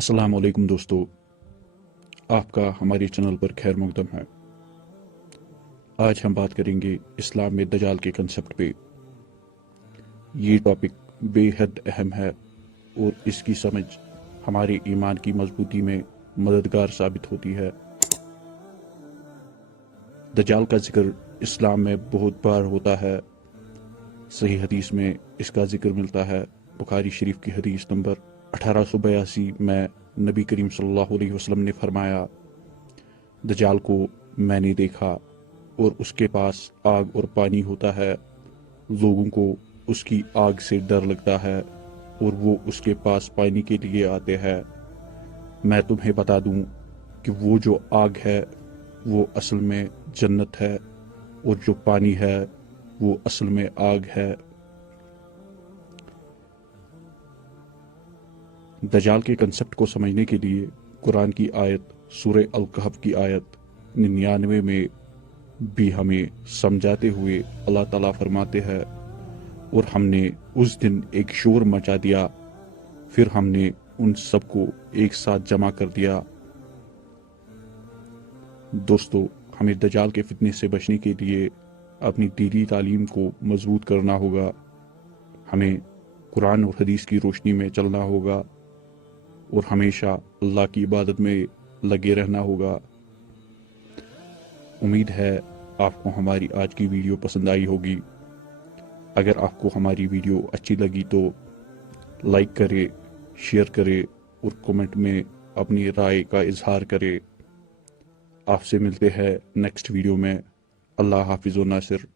السلام علیکم دوستو، آپ کا ہمارے چینل پر خیر مقدم ہے۔ آج ہم بات کریں گے اسلام میں دجال کے کنسپٹ پہ۔ یہ ٹاپک بے حد اہم ہے اور اس کی سمجھ ہمارے ایمان کی مضبوطی میں مددگار ثابت ہوتی ہے۔ دجال کا ذکر اسلام میں بہت بار ہوتا ہے۔ صحیح حدیث میں اس کا ذکر ملتا ہے۔ بخاری شریف کی حدیث نمبر 1882 میں نبی کریم صلی اللہ علیہ وسلم نے فرمایا، دجال کو میں نے دیکھا اور اس کے پاس آگ اور پانی ہوتا ہے۔ لوگوں کو اس کی آگ سے ڈر لگتا ہے اور وہ اس کے پاس پانی کے لیے آتے ہیں۔ میں تمہیں بتا دوں کہ وہ جو آگ ہے وہ اصل میں جنت ہے اور جو پانی ہے وہ اصل میں آگ ہے۔ دجال کے کنسپٹ کو سمجھنے کے لیے قرآن کی آیت سورہ الکہف کی آیت 99 میں بھی ہمیں سمجھاتے ہوئے اللہ تعالیٰ فرماتے ہیں، اور ہم نے اس دن ایک شور مچا دیا، پھر ہم نے ان سب کو ایک ساتھ جمع کر دیا۔ دوستو، ہمیں دجال کے فتنے سے بچنے کے لیے اپنی دینی تعلیم کو مضبوط کرنا ہوگا۔ ہمیں قرآن اور حدیث کی روشنی میں چلنا ہوگا اور ہمیشہ اللہ کی عبادت میں لگے رہنا ہوگا۔ امید ہے آپ کو ہماری آج کی ویڈیو پسند آئی ہوگی۔ اگر آپ کو ہماری ویڈیو اچھی لگی تو لائک کرے، شیئر کرے اور کمنٹ میں اپنی رائے کا اظہار کرے۔ آپ سے ملتے ہیں نیکسٹ ویڈیو میں۔ اللہ حافظ و ناصر۔